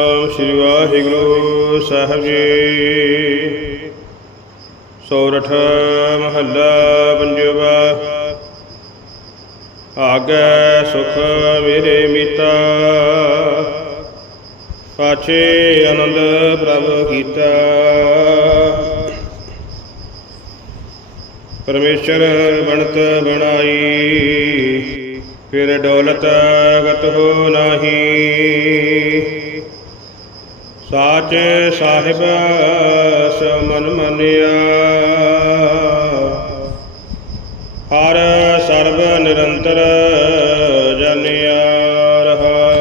ਸ੍ਰੀ ਵਾਹਿਗੁਰੂ ਸਾਹਿਬ ਜੀ। ਸੋਰਠ ਮਹੱਲਾ ਪੰਜਵਾ। ਆਗੈ ਸੁਖ ਮੇਰੇ ਮੀਤਾ। ਪਾਛੇ ਆਨੰਦ ਪ੍ਰਭ ਕੀਤਾ। ਪਰਮੇਸ਼ਰ ਬਣਤ ਬਣਾਈ। ਫਿਰ ਡੋਲਤ ਗਤ ਹੋ ਨਾਹੀ। ਸਾਚ ਸਾਹਿਬ, ਸਮਨ ਮੰਨਿਆ। ਹਰ ਸਰਬ ਨਿਰੰਤਰ ਜਨਿਆ ਰਹਾ।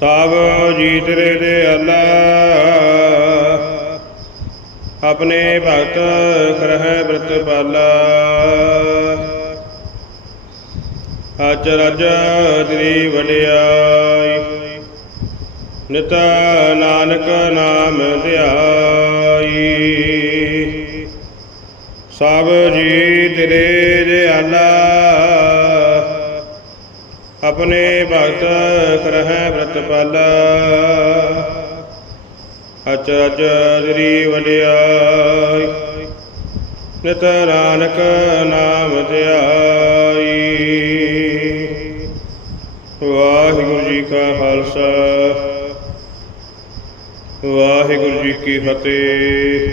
ਸਭ ਜੀ ਤੇਰੇ ਦੇ ਅੱਲਾ। ਆਪਣੇ ਭਗਤ ਕਰਹਿ ਬ੍ਰਤ ਪਾਲਾ। ਅਜ ਰਜ ਤੇਰੀ ਵਡਿਆਈ। ਨਿਤ ਨਾਨਕ ਨਾਮ ਧਿਆਈ। ਸਭ ਜੀ ਤੇਰੇ ਦਿਆਲਾ, ਆਪਣੇ ਭਗਤ ਕਰਹਿ ਬ੍ਰਤ ਪਾਲਾ। ਅਚ ਅਜ ਤੇਰੀ ਵਡਿਆਈ, ਨਿਤ ਨਾਨਕ ਨਾਮ ਧਿਆਈ। ਵਾਹਿਗੁਰੂ ਜੀ ਕਾ ਖਾਲਸਾ। ਵਾਹਿਗੁਰੂ ਜੀ ਕੀ ਫਤਿਹ।